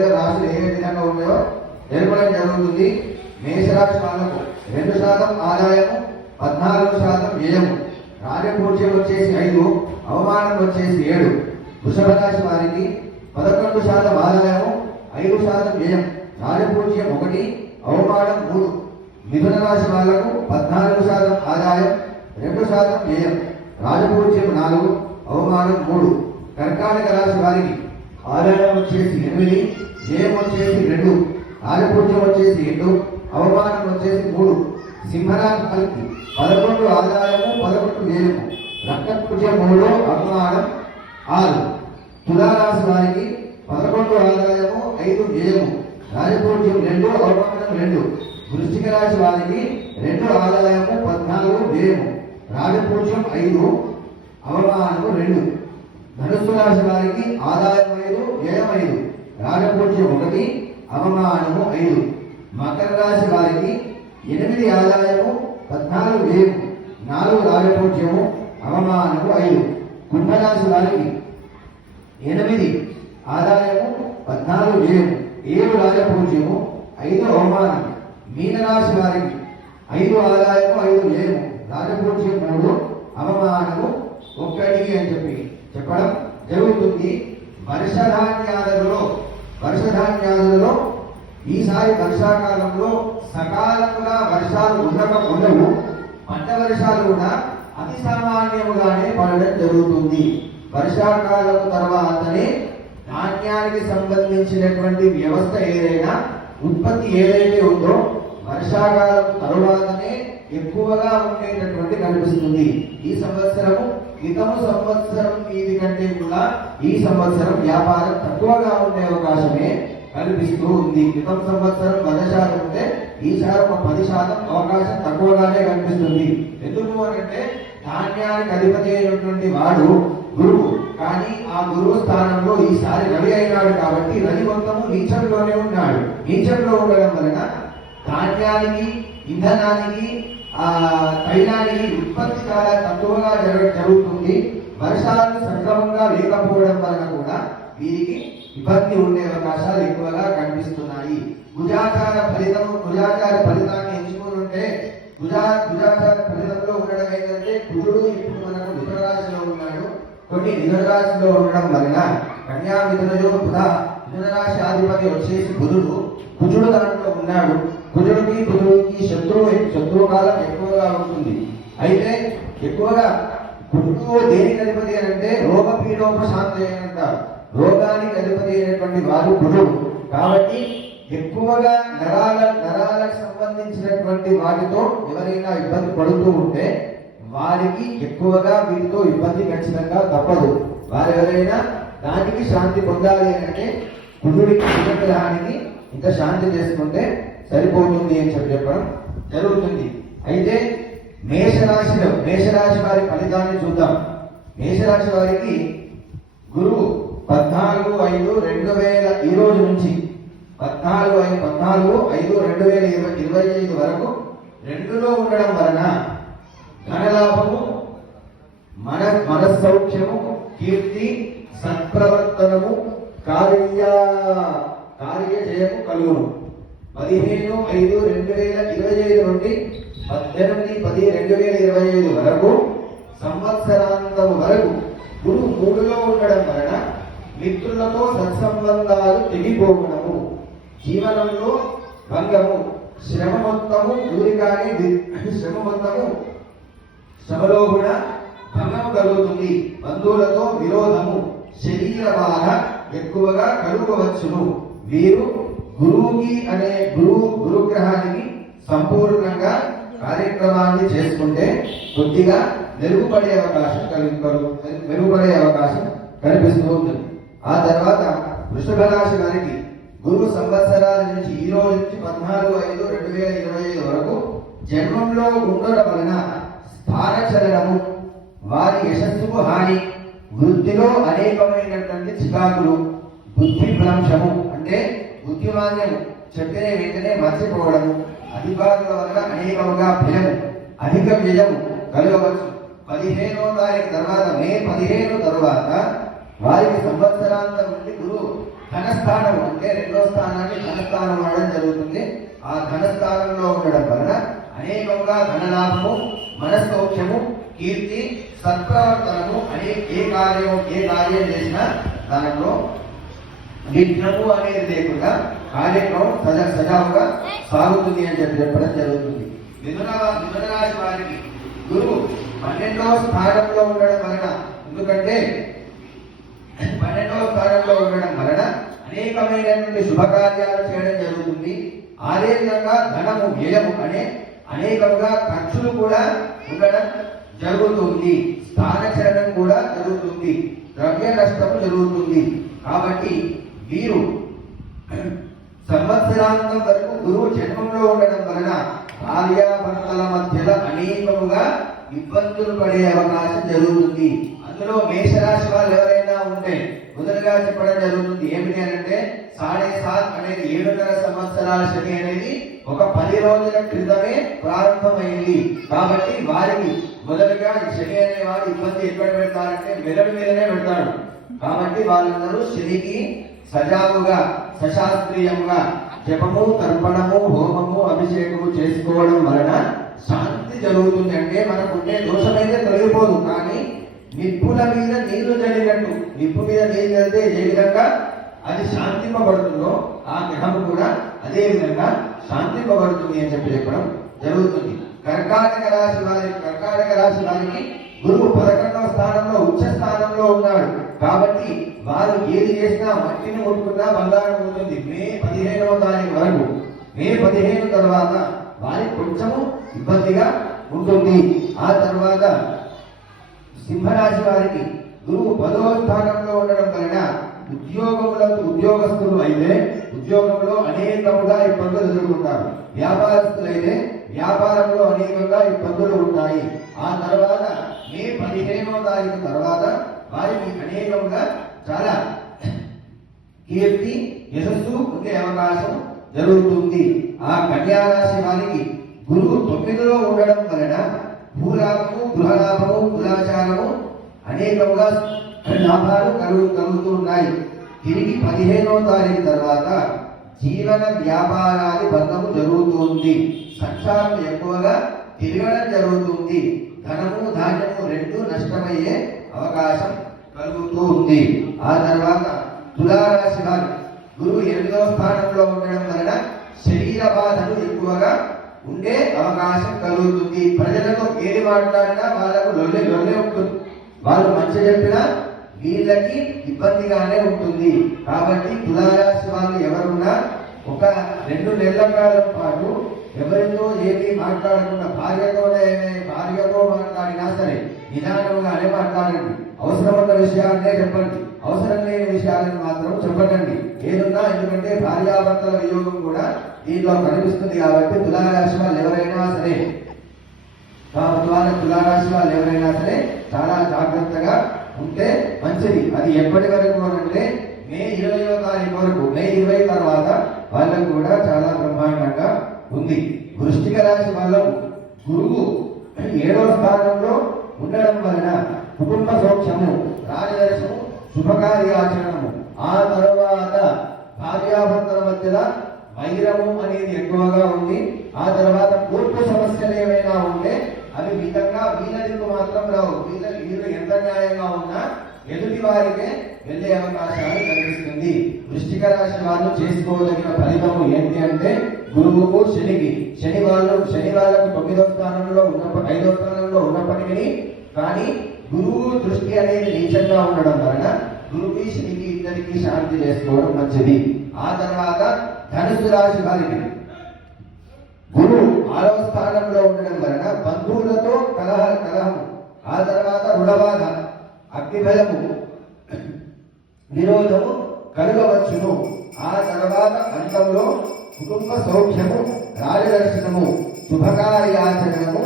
మీద రాశులు ఏ విధంగా ఉన్నాయో తెలుపడం జరుగుతుంది. మేషరాశి వాళ్ళకు 2% ఆదాయము, 14% వ్యయము, రాజపూజ్యం వచ్చేసి 5, అవమానం వచ్చేసి 7. వృషభ రాశి వారికి 11% ఆదాయము, 5% వ్యయం, రాజపూజ్యం 1, అవమానం 3. మిథున రాశి వాళ్లకు 14% ఆదాయం, 2% వ్యయం, రాజపూజ్యం 4, అవమానం 3. కర్కాటక రాశి వారికి ఆదాయం వచ్చేసి 8, వ్యయం వచ్చేసి 2, రాజపూజ్యం వచ్చేసి 2, అవమానం వచ్చేసి 3. సింహరాశి వారికి 11 ఆదాయము, 11 వ్యయము, రక్తపూజ్యం 3, అవమానం 6. తులారాశి వారికి 11 ఆదాయము, 5 వ్యయము, రాజపూజ్యం 2, అవమానం 2. వృశ్చిక రాశి వారికి 2 ఆదాయము, 14 వ్యయము, రాజపూజ్యం 5, అవమానము 2. ధనుస్సు రాశి వారికి ఆదాయం 5, వ్యయం 5, రాజపూజ్యం 1, అవమానము 5. మకర రాశి వారికి 8 ఆదాయము, 14 వ్యయము, 4 రాజపూజ్యము, అవమానము 5. కుంభరాశి వారికి 8 ఆదాయము, 14 వ్యయము, 7 రాజపూజ్యము, 5 అవమానం. మీనరాశి వారికి 5 ఆదాయము, 5 వ్యయము, రాజపూజ్యం 3, అవమానము 1 అని చెప్పడం జరుగుతుంది. వర్షధాన్యాదులలో ఈసారి వర్షాకాలంలో సకాలంగా వర్షాలు ఉండవు. పంట వర్షాలు కూడా అతి సామాన్యముగానే పడడం జరుగుతుంది. వర్షాకాలం తర్వాతనే ధాన్యానికి సంబంధించినటువంటి వ్యవస్థ ఏదైనా ఉత్పత్తి ఏదైతే ఉందో వర్షాకాలం తరువాతనే ఎక్కువగా ఉండేటటువంటి కనిపిస్తుంది. ఈ సంవత్సరము క్రితము సంవత్సరం ఇది కంటే కూడా ఈ సంవత్సరం వ్యాపారం తక్కువగా ఉండే అవకాశమే కనిపిస్తూ ఉంది. క్రితం సంవత్సరం 10% ఉంటే ఈసారి ఒక 10% అవకాశం తక్కువగానే కనిపిస్తుంది. ఎందుకు అంటే ధాన్యానికి అధిపతి అయినటువంటి వాడు గురువు, కానీ ఆ గురువు స్థానంలో ఈసారి రవి అయినాడు కాబట్టి రవి మొత్తము నీచంలోనే ఉన్నాడు. నీచంలో ఉండడం వలన ధాన్యానికి, ఇంధనానికి, తైలానికి ఉత్పత్తి చాలా తక్కువగా జరుగుతుంది. వర్షాలు సక్రమంగా లేకపోవడం వలన కూడా వీరికి ఇబ్బంది ఉండే అవకాశాలు ఎక్కువగా కనిపిస్తున్నాయి. కుజాచార ఫలితాన్ని ఎంచుకుని ఉంటే కుజాచార ఫలితంలో ఉండడం ఏంటంటే కుజుడు ఇప్పుడు మనకు మిథున రాశిలో ఉన్నాడు. కొన్ని మిథున రాశిలో ఉండడం వలన కన్యా మిథునయో మిథున రాశి అధిపతి వచ్చేసి బుధుడు, కుజుడు దాంట్లో ఉన్నాడు. కుజుడికి శత్రువు కాలం ఎక్కువగా ఉంటుంది. అయితే ఎక్కువగా కుజుడు దేనికి అధిపతి అని అంటే రోగపీడోపశాంతి అని అంటారు. రోగానికి అధిపతి అయినటువంటి వారు కుజుడు కాబట్టి ఎక్కువగా నరాలకు సంబంధించినటువంటి వాటితో ఎవరైనా ఇబ్బంది పడుతూ ఉంటే వారికి ఎక్కువగా వీటితో ఇబ్బంది ఖచ్చితంగా తప్పదు. వారు ఎవరైనా దానికి శాంతి పొందాలి అంటే కుజుడికి కుజగ్రహానికి ఇంత శాంతి చేసుకుంటే సరిపోతుంది అని చెప్పడం జరుగుతుంది. అయితే మేషరాశి వారి ఫలితాన్ని చూద్దాం. మేషరాశి వారికి గురువు 14/5/2000 ఈ రోజు నుంచి 14/5/2025 వరకు 2లో ఉండడం వలన ధనలాభము, మనస్సౌఖ్యము, కీర్తి, సత్ప్రవర్తనము, కార్యజయము కలుగును. 15/5/2025 నుండి 18/10/2025 వరకు సంవత్సరాంతం వరకు గురు 3లో ఉండడం వలన మిత్రులతో సత్సంబంధాలు తెగిపోవడము, జీవనంలో భంగము, శ్రమలో కూడా భంగం కలుగుతుంది. బంధువులతో విరోధము, శరీర బాధ ఎక్కువగా కలుగవచ్చును. వీరు గురుగ్రహానికి సంపూర్ణంగా కార్యక్రమాన్ని చేసుకుంటే కొద్దిగా మెరుగుపడే అవకాశం కనిపిస్తూ ఉంటుంది. ఆ తర్వాత వృషభ రాశి వారికి గురు సంవత్సరాల నుంచి ఈ రోజు నుంచి 14/5/2025 వరకు జన్మంలో ఉండడం వలన స్థానచలనము, వారి యశస్సుకు హాని, వృత్తిలో అనేకమైనటువంటి చికాకులు, బుద్ధి భ్రంశము అంటే బుద్ధిమాన్యము, చెప్పిన వెంటనే మర్చిపోవడము, అధికారుల వలన అనేకముగా భయము, అధిక వ్యయము కలగవచ్చు. 15వ తారీఖు తర్వాత మే 15 తర్వాత వారికి సంవత్సరాంతం నుండి గురువు ధనస్థానం అంటే 2వ స్థానాన్ని ధనస్థానం అనడం జరుగుతుంది. ఆ ధనస్థానంలో ఉండడం వలన అనేకంగా ధనలాభము, మనస్సౌఖ్యము, కీర్తి, సత్ప్రవర్తనము అనే ఏ కార్యం చేసినా దానిలో విఘ్నము అనేది లేకుండా కార్యక్రమం సజావుగా సాగుతుంది అని చెప్పడం జరుగుతుంది. మిథున రాశి వారికి గురువు 12వ స్థానంలో ఉండడం వలన, ఎందుకంటే 12వ స్థానంలో ఉండడం వలన అనేకమైనటువంటి శుభకార్యాలు చేయడం జరుగుతుంది. అదే విధంగా ధనము, వ్యయము అనే అనేకంగా ఖర్చులు కూడా ఉండడం జరుగుతుంది. స్థానచలనం కూడా జరుగుతుంది. ద్రవ్య నష్టము జరుగుతుంది. కాబట్టి వీరు సంవత్సరాంతం వరకు గురువు జన్మంలో ఉండడం వలన భార్యాభర్తల మధ్యలో అనేకముగా ఇబ్బందులు పడే అవకాశం జరుగుతుంది. అందులో మేషరాశి వాళ్ళు ఎవరైనా ఉంటే మొదలుగా చెప్పడం జరుగుతుంది. ఏమిటి అంటే 7.5 అనేది 7.5 సంవత్సరాల శని అనేది ఒక 10 రోజుల క్రితమే ప్రారంభమైంది. కాబట్టి వారికి మొదలుగా శని అనేవాడు ఇబ్బంది ఎక్కడ పెడతారంటే మెదడు మీదనే పెడతాడు. కాబట్టి వాళ్ళందరూ శనికి సజావుగా సశాస్త్రీయంగా జపము, తర్పణము, హోమము, అభిషేకము చేసుకోవడం వలన శాంతి జరుగుతుంది. అంటే మనకుండే దోషమైతే తొలగిపోదు, కానీ నిప్పుల మీద నీళ్లు చల్లినట్టు, నిప్పు మీద నీళ్ళు చల్లితే ఏ విధంగా అది శాంతింపబడుతుందో ఆ గ్రహం కూడా అదే విధంగా శాంతింపబడుతుంది అని చెప్పడం జరుగుతుంది. కర్కాటక రాశి వారికి గురువు 11వ స్థానంలో ఉచ్చ స్థానంలో ఉన్నాడు. కాబట్టి వారు ఏది చేసినా మట్టిని ముట్టుకున్నా బంగారం అవుతుంది. మే 15వ తారీఖు వరకు, మే 15 తర్వాత వారికి కొంచెము ఇబ్బందిగా ఉంటుంది. ఆ తర్వాత సింహరాశి వారికి గురువు 10వ స్థానంలో ఉండడం వలన ఉద్యోగస్తులు అయితే ఉద్యోగంలో అనేకముగా ఇబ్బందులు ఎదుర్కొంటారు. వ్యాపారస్తులైతే వ్యాపారంలో అనేకంగా ఇబ్బందులు ఉంటాయి. ఆ తర్వాత మే 15వ తారీఖు తర్వాత వారికి అనేకంగా చాలా కీర్తి, యశస్సు ఉండే అవకాశం జరుగుతుంది. ఆ కన్యా రాశి వారికి గురువు 9లో ఉండడం వలన భూలాభము, గృహలాభము, కులాచారము అనేకంగా లాభాలు కలుగుతూ ఉన్నాయి. తిరిగి 15వ తారీఖు తర్వాత జీవన వ్యాపారాది బంధము జరుగుతుంది. సంచారం ఎక్కువగా తిరగడం జరుగుతుంది. ధనము, ధాన్యము రెండు నష్టమయ్యే అవకాశం కలుగుతూ ఉంది. ఆ తర్వాత తులారాశి వారు గురువు 8వ స్థానంలో ఉండడం వలన శరీర బాధలు ఎక్కువగా ఉండే అవకాశం కలుగుతుంది. ప్రజలతో ఏది మాట్లాడినా వాళ్ళకు లొల్లే ఉంటుంది. వాళ్ళు మంచి చెప్పినా వీళ్ళకి ఇబ్బందిగానే ఉంటుంది. కాబట్టి తులారాశి వాళ్ళు ఎవరున్నా ఒక 2 నెలల కాలం పాటు ఎవరితో ఏది మాట్లాడకుండా భార్యతో మాట్లాడినా సరే నిదానంగానే మాట్లాడండి. అవసరమైన విషయాలనే చెప్పండి, అవసరం లేని విషయాలను మాత్రం చెప్పకండి. ఏదున్నా, ఎందుకంటే భార్యాభర్తల వియోగం కూడా దీంట్లో కనిపిస్తుంది. కాబట్టి తులారాశి వాళ్ళు ఎవరైనా సరే చాలా జాగ్రత్తగా ఉంటే మంచిది. అది ఎప్పటి వరకు అంటే మే 20వ తారీఖు వరకు. మే 20 తర్వాత వాళ్ళకు కూడా చాలా బ్రహ్మాండంగా ఉంది. వృశ్చిక రాశి వాళ్ళకు గురువు 7వ స్థానంలో ఉండడం వలన కుటుంబ సౌఖ్యము, రాజదర్శము, శుభకార్యాచరణము, ఆ తర్వాత భార్యాభర్తల మధ్యలో వైరము అనేది ఎక్కువగా ఉంది. ఆ తర్వాత కోర్టు సమస్యలు ఏమైనా ఉంటే అవి విధంగా వీళ్ళకు మాత్రం రావు. వీళ్ళు ఎంత న్యాయంగా ఉన్నా ఎదుటి వారికే వెళ్ళే అవకాశాలు కనిపిస్తుంది. వృశ్చిక రాశి వాళ్ళు చేసుకోదగిన ఫలితము ఏంటి అంటే గురువుకు శనికి. శని వాళ్ళకు 9వ స్థానంలో 5వ స్థానంలో ఉన్నప్పటికీ కానీ గురువు దృష్టి అనేది నీచంగా ఉండడం వలన గురువుకి శనికి ఇద్దరికి శాంతి చేసుకోవడం మంచిది. ఆ తర్వాత ధనుసు రాశి వారికి గురువు 6వ స్థానంలో ఉండడం వలన బంధువులతో కలహము, ఆ తర్వాత రుణబాధ, అగ్నిభయము, విరోధము కలగవచ్చును. ఆ తర్వాత అంతంలో కుటుంబ సౌఖ్యము, రాజదర్శనము, శుభకార్యాచరణము,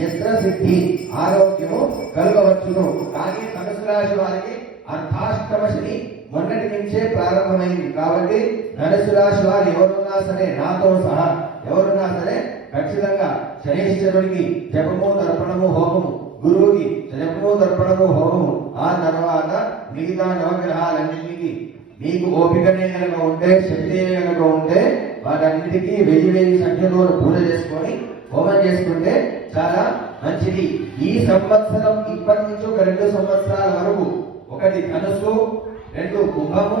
యత్ర సిద్ధి, ఆరోగ్యము కలగవచ్చును. కానీ ధనుసు రాశి వారికి అర్ధాష్టమ శని మొన్నటి నుంచే ప్రారంభమైంది. కాబట్టి ధనుసు రాశి వారు ఎవరున్నా సరే, నాతో సహా ఎవరున్నా సరే ఖచ్చితంగా శనీశ్వరుడికి జపము, తర్పణము, హోమము, గురువుకి జపము, తర్పణము, హోమము, ఆ తర్వాత మిగతా నవగ్రహాలన్నింటికి నీకు ఓపికనే కనుక ఉంటే, శక్తి కనుక ఉంటే వాటన్నిటికీ 1000 సంఖ్యలో పూజ చేసుకొని హోమం చేసుకుంటే చాలా మంచిది. ఈ సంవత్సరం ఇప్పటి నుంచి ఒక 2 సంవత్సరాల వరకు, 1 ధనుసు, 2 కుంభము,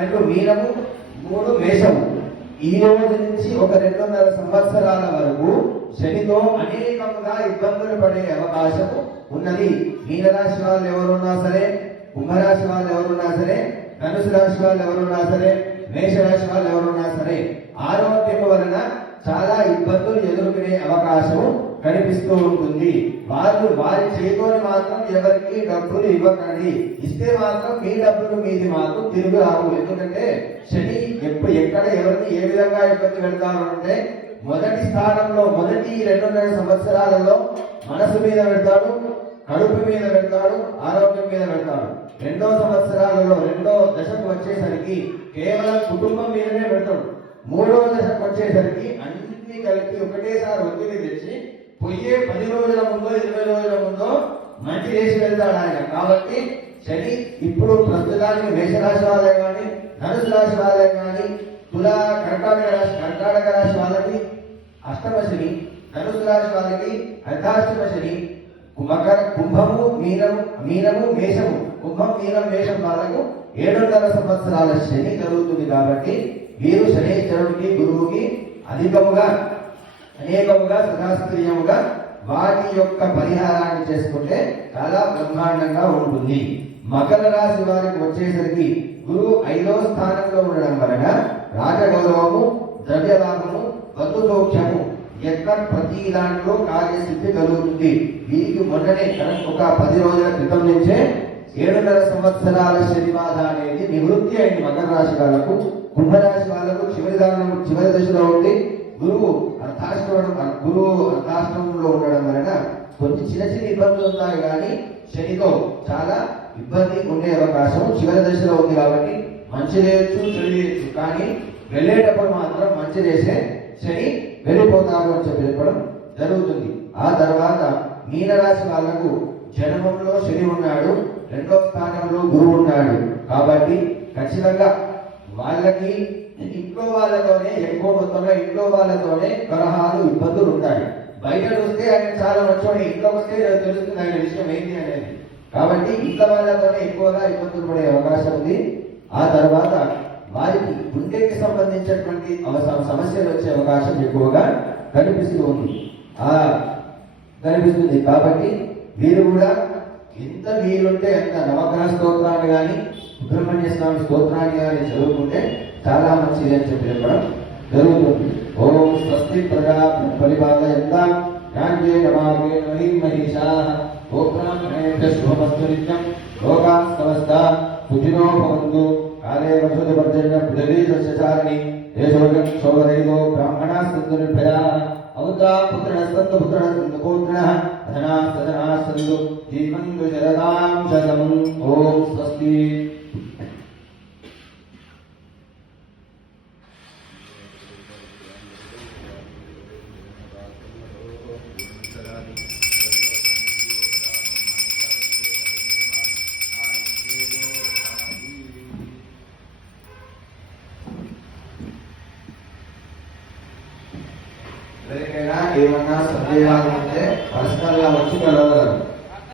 2 మీనము, 3 మేషము, ఈ రోజు నుంచి ఒక 2.5 సంవత్సరాల వరకు శనితో అనేకముగా ఇబ్బందులు పడే అవకాశం ఉన్నది. మీనరాశి వాళ్ళు ఎవరున్నా సరే, కుంభరాశి వాళ్ళు ఎవరున్నా సరే, ధనుసు రాశి వాళ్ళు ఎవరున్నా సరే, మేషరాశి వాళ్ళు ఎవరున్నా సరే, ఆరోగ్యం వలన చాలా ఇబ్బందులు ఎదుర్కొనే అవకాశం కనిపిస్తూ ఉంటుంది. వారి చేతిని మాత్రం ఎవరికి డబ్బులు ఇవ్వకండి. ఇస్తే మాత్రం మీ డబ్బులు మీది మాత్రం తిరుగు రావు. ఎందుకంటే శని ఎక్కడ ఎవరిని ఏ విధంగా ఇబ్బంది పెడతారు అంటే, మొదటి స్థానంలో మొదటి 2.5 సంవత్సరాలలో మనసు మీద పెడతాడు, కడుపు మీద పెడతాడు, ఆరోగ్యం మీద పెడతాడు. 2 సంవత్సరాలలో 2వ దశకు వచ్చేసరికి కేవలం కుటుంబం మీదనే పెడతాడు. 3వ దశకు వచ్చేసరికి అన్ని కలిపి ఒకటేసారి ఒత్తిడి తెచ్చి పోయే 10 రోజుల ముందో 20 రోజుల ముందో మంచి చేసి వెళ్తాడు ఆయన. కాబట్టి శని ఇప్పుడు ప్రస్తుతానికి మేషరాశి వాళ్ళే కానీ, ధనుసు రాశి వాళ్ళే కానీ, కర్కాటక రాశి వాళ్ళకి అష్టమ శని, ధనుసు రాశి వాళ్ళకి అర్ధాష్టమ శని, కుంభము మీనము మేషము, కుంభం మీనం మేషం వాళ్ళకు 7.5 సంవత్సరాల శని జరుగుతుంది. కాబట్టి వీరు శనేశ్వరుడికి గురువుకి అనేకముగా సదాస్త్రీయముగా వాటి యొక్క పరిహారాన్ని చేసుకుంటే చాలా బ్రహ్మాండంగా ఉంటుంది. మకర రాశి వారికి వచ్చేసరికి గురువు 5వ స్థానంలో ఉండడం వలన రాజగౌరవము, ద్రవ్యలాభము, బంధు సౌఖ్యము, ఎక్కడ ప్రతి దాంట్లో కార్యసిద్ధి కలుగుతుంది. వీరికి మొన్ననే ఒక 10 రోజుల క్రితం నుంచే 7.5 సంవత్సరాల శని బాధ అనేది నివృత్తి అయింది మకర రాశి వాళ్ళకు. కుంభరాశి వాళ్ళకు చివరి దశలో ఉండి గురువు అర్ధాష్టమంలో ఉండడం వలన కొన్ని చిన్న ఇబ్బందులు ఉన్నాయి, కానీ శనితో చాలా ఇబ్బంది ఉండే అవకాశం చివరి దశలో ఉంది. కాబట్టి మంచి చేయొచ్చు, చెడు చేయొచ్చు, కానీ వెళ్ళేటప్పుడు మాత్రం మంచి చేసే శని వెళ్ళిపోతారు అని చెప్పడం జరుగుతుంది. ఆ తర్వాత మీనరాశి వాళ్లకు జన్మంలో శని ఉన్నాడు, 2వ స్థానంలో గురువు ఉన్నాడు. కాబట్టి ఖచ్చితంగా వాళ్ళకి ఇంట్లో వాళ్ళతోనే ఎక్కువ మొత్తంలో ఇంట్లో వాళ్ళతోనే కలహాలు, ఇబ్బందులు ఉంటాయి. బయట చూస్తే ఆయన చాలా మంచివాడు, ఇంట్లోకి వస్తే తెలుస్తుంది ఆయన విషయం ఏంటి అనేది. కాబట్టి ఇంట్లో వాళ్ళతోనే ఎక్కువగా ఇబ్బందులు పడే అవకాశం ఉంది. ఆ తర్వాత వారికి గుండెకి సంబంధించినటువంటి సమస్యలు వచ్చే అవకాశం ఎక్కువగా కనిపిస్తుంది. కాబట్టి వీరు కూడా ఎంత వీలుంటే అంత నవగ్రహ స్తోత్రాన్ని కానీ, సుబ్రహ్మణ్య స్వామి స్తోత్రాన్ని కానీ చదువుకుంటే చాలా మంచిది అని చెప్పి చెప్పడం జరుగుతుంది. ఓం స్వస్తి ప్రజా పరిపాలయంతాం జ్ఞానేన మార్గేణ మహిషాః గోబ్రాహ్మణేభ్యః శుభమస్తు నిత్యం లోకాః సమస్తాః సుఖినో భవంతు. కాలే వర్షతు పర్జన్య పృథివీ సస్యచారిణి దేశోజం శోభరహితో బ్రాహ్మణాః సంతు నిర్భయాః అముద్రా పుత్రః సంతు పౌత్రః ధనాః సదనాః సంతు జీవంతు శరదాం శతం. ఓం స్వస్తి. ఎవరికైనా ఏమన్నా సందేహాలు ఉంటే పర్సనల్గా వచ్చి కలవగలరు.